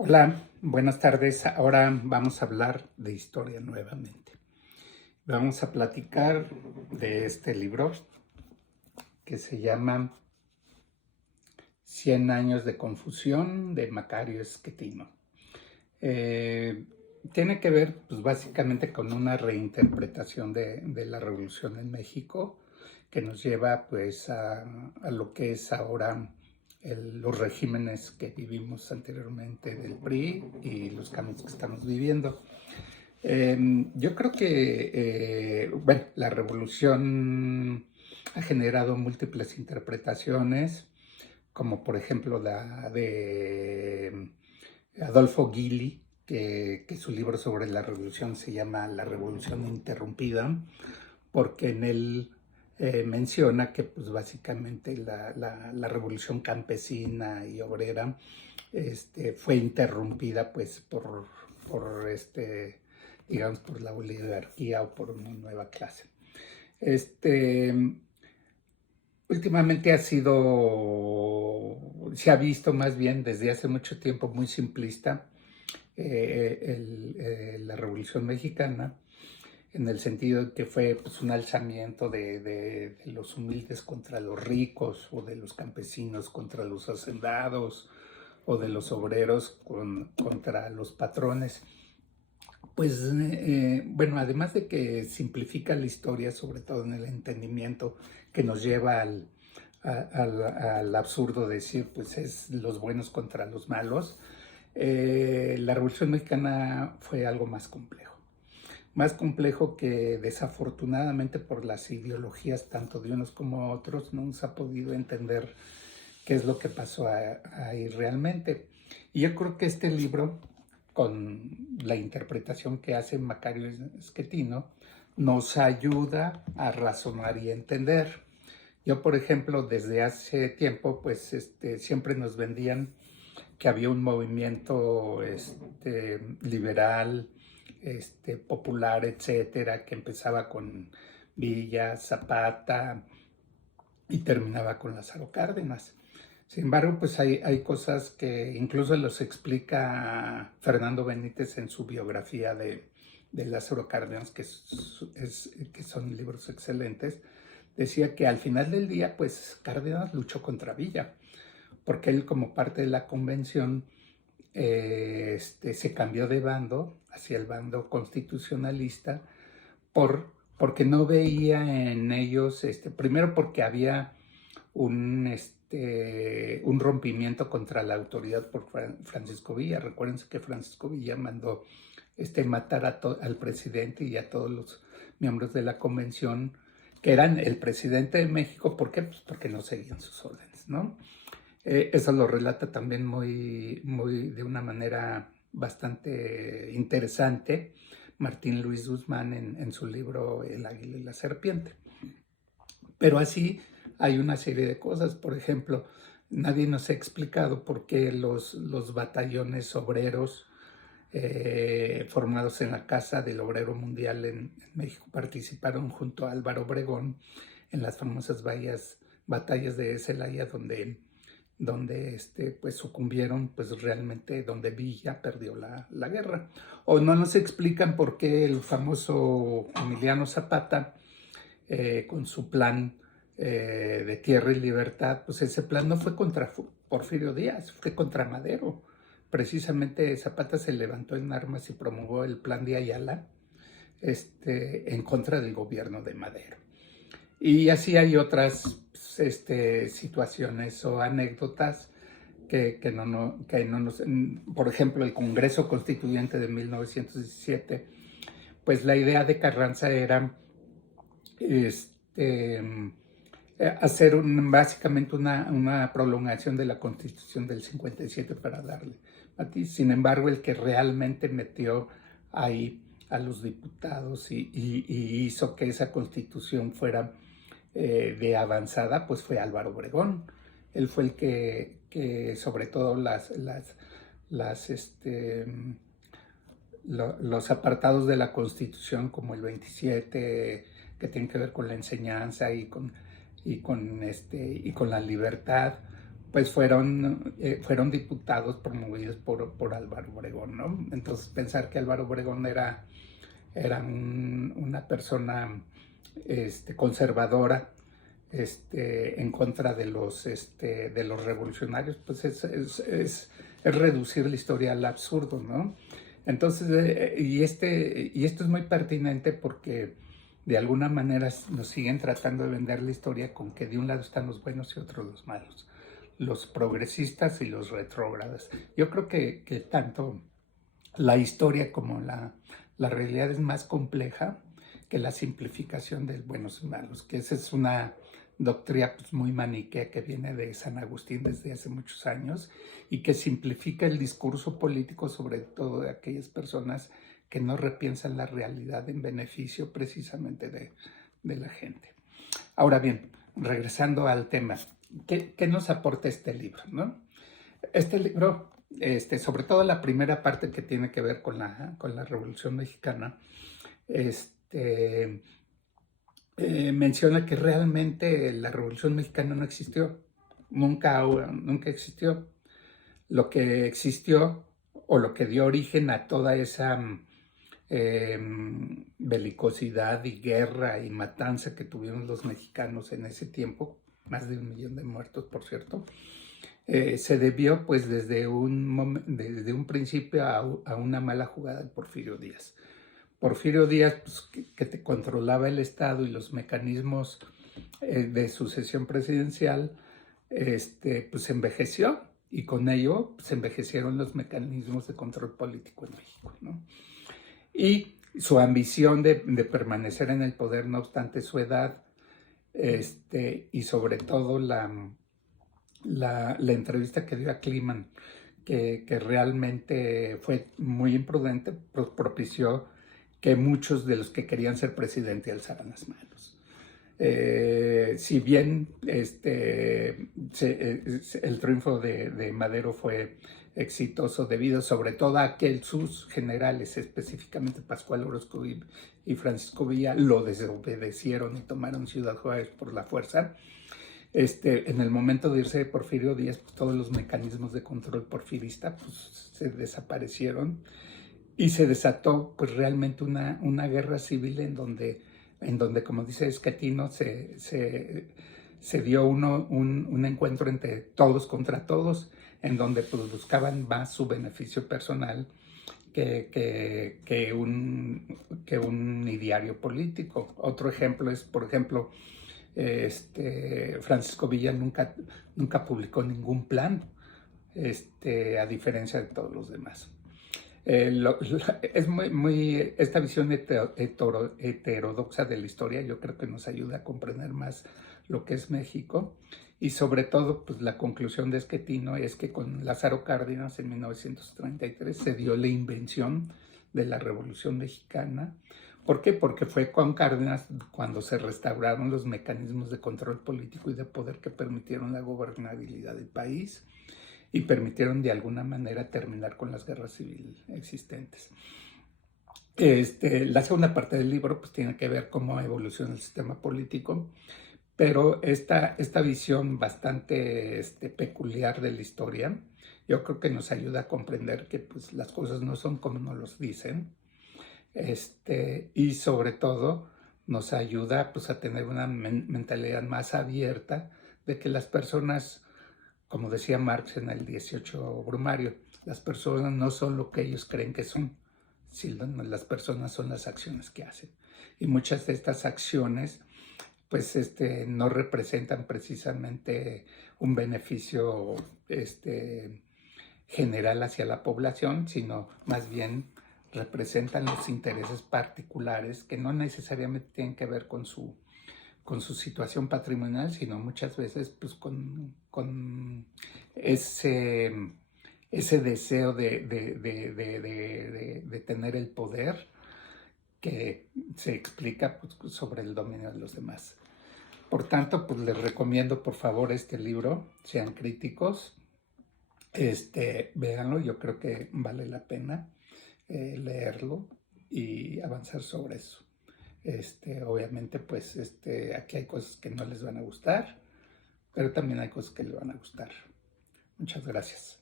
Hola, buenas tardes. Ahora vamos a hablar de historia nuevamente. Vamos a platicar de este libro que se llama Cien años de confusión de Macario Schettino. Eh, Tiene que ver pues, básicamente con una reinterpretación de la Revolución en México que nos lleva pues a lo que es ahora los regímenes que vivimos anteriormente del PRI y los cambios que estamos viviendo. Yo creo que, bueno, la revolución ha generado múltiples interpretaciones, como por ejemplo la de Adolfo Gili, que su libro sobre la revolución se llama La Revolución Interrumpida, porque en él menciona que pues básicamente la revolución campesina y obrera fue interrumpida pues digamos, por la oligarquía o por una nueva clase. Este, Últimamente se ha visto más bien desde hace mucho tiempo muy simplista la Revolución Mexicana, en el sentido de que fue pues, un alzamiento de los humildes contra los ricos, o de los campesinos contra los hacendados, o de los obreros contra los patrones. Pues bueno, además de que simplifica la historia, sobre todo en el entendimiento que nos lleva al absurdo de decir, pues es los buenos contra los malos, la Revolución Mexicana fue algo más complejo que desafortunadamente por las ideologías tanto de unos como otros no se ha podido entender qué es lo que pasó ahí realmente. Y yo creo que este libro, con la interpretación que hace Macario Schettino, nos ayuda a razonar y entender. Yo, por ejemplo, desde hace tiempo, pues siempre nos vendían que había un movimiento liberal, popular, etcétera, que empezaba con Villa, Zapata y terminaba con Lázaro Cárdenas. Sin embargo, pues hay cosas que incluso los explica Fernando Benítez en su biografía de Lázaro Cárdenas, que son libros excelentes. Decía que al final del día, pues Cárdenas luchó contra Villa, porque él como parte de la convención se cambió de bando hacia el bando constitucionalista porque no veía en ellos, primero porque había un rompimiento contra la autoridad por Francisco Villa. Recuérdense que Francisco Villa mandó matar al presidente y a todos los miembros de la convención, que eran el presidente de México. ¿Por qué? Pues porque no seguían sus órdenes, ¿no? Eso lo relata también de una manera bastante interesante Martín Luis Guzmán en su libro El águila y la serpiente. Pero así hay una serie de cosas. Por ejemplo, nadie nos ha explicado por qué los batallones obreros formados en la Casa del Obrero Mundial en México participaron junto a Álvaro Obregón en las famosas batallas de Celaya, donde pues sucumbieron, pues realmente donde Villa perdió la guerra. O no nos explican por qué el famoso Emiliano Zapata, con su plan de tierra y libertad, pues ese plan no fue contra Porfirio Díaz, fue contra Madero. Precisamente Zapata se levantó en armas y promulgó el plan de Ayala en contra del gobierno de Madero. Y así hay otras situaciones o anécdotas que no nos... Por ejemplo, el Congreso Constituyente de 1917, pues la idea de Carranza era hacer básicamente una prolongación de la Constitución del 57 para darle matiz. Sin embargo, el que realmente metió ahí a los diputados y hizo que esa Constitución fuera de avanzada, pues fue Álvaro Obregón. Él fue el que sobre todo los apartados de la Constitución, como el 27, que tienen que ver con la enseñanza y con la libertad, pues fueron diputados promovidos por Álvaro Obregón, ¿no? Entonces pensar que Álvaro Obregón era una persona conservadora, en contra de los revolucionarios, pues es reducir la historia al absurdo, ¿no? Entonces, y esto es muy pertinente porque de alguna manera nos siguen tratando de vender la historia con que de un lado están los buenos y otros los malos, los progresistas y los retrógradas. Yo creo que tanto la historia como la realidad es más compleja que la simplificación de buenos y malos, que esa es una doctrina pues, muy maniquea que viene de San Agustín desde hace muchos años y que simplifica el discurso político, sobre todo de aquellas personas que no repiensan la realidad en beneficio precisamente de la gente. Ahora bien, regresando al tema, ¿qué nos aporta este libro, no? Este libro, sobre todo la primera parte que tiene que ver con la Revolución Mexicana, este, menciona que realmente la Revolución Mexicana no existió, nunca existió. Lo que existió o lo que dio origen a toda esa belicosidad y guerra y matanza que tuvieron los mexicanos en ese tiempo, más de 1 millón de muertos, por cierto, se debió pues desde un principio a una mala jugada de Porfirio Díaz. Porfirio Díaz, pues, que te controlaba el Estado y los mecanismos de sucesión presidencial, pues envejeció y con ello se envejecieron los mecanismos de control político en México, ¿no? Y su ambición de permanecer en el poder, no obstante su edad, y sobre todo la entrevista que dio a Kliman, que realmente fue muy imprudente, propició que muchos de los que querían ser presidente alzaran las manos. Si bien el triunfo de Madero fue exitoso debido sobre todo a que sus generales, específicamente Pascual Orozco y Francisco Villa, lo desobedecieron y tomaron Ciudad Juárez por la fuerza. En el momento de irse de Porfirio Díaz, pues, todos los mecanismos de control porfirista pues, se desaparecieron y se desató pues realmente una guerra civil en donde como dice Esquetino, se dio un encuentro entre todos contra todos, en donde pues buscaban más su beneficio personal que un ideario político. Otro ejemplo es, por ejemplo, Francisco Villa nunca publicó ningún plan, a diferencia de todos los demás. Es esta visión heterodoxa de la historia, yo creo que nos ayuda a comprender más lo que es México, y sobre todo pues la conclusión de Esquetino es que con Lázaro Cárdenas en 1933 se dio la invención de la Revolución Mexicana. ¿Por qué? Porque fue con Cárdenas cuando se restauraron los mecanismos de control político y de poder que permitieron la gobernabilidad del país y permitieron de alguna manera terminar con las guerras civiles existentes. La segunda parte del libro pues, tiene que ver cómo evoluciona el sistema político, pero esta visión bastante peculiar de la historia, yo creo que nos ayuda a comprender que pues, las cosas no son como nos los dicen, y sobre todo nos ayuda pues, a tener una mentalidad más abierta de que las personas, como decía Marx en el 18 Brumario, las personas no son lo que ellos creen que son, sino las personas son las acciones que hacen. Y muchas de estas acciones pues no representan precisamente un beneficio general hacia la población, sino más bien representan los intereses particulares que no necesariamente tienen que ver con su situación patrimonial, sino muchas veces pues, con ese deseo de tener el poder que se explica pues, sobre el dominio de los demás. Por tanto, pues les recomiendo por favor este libro, sean críticos, véanlo, yo creo que vale la pena leerlo y avanzar sobre eso. Obviamente, pues aquí hay cosas que no les van a gustar, pero también hay cosas que les van a gustar. Muchas gracias.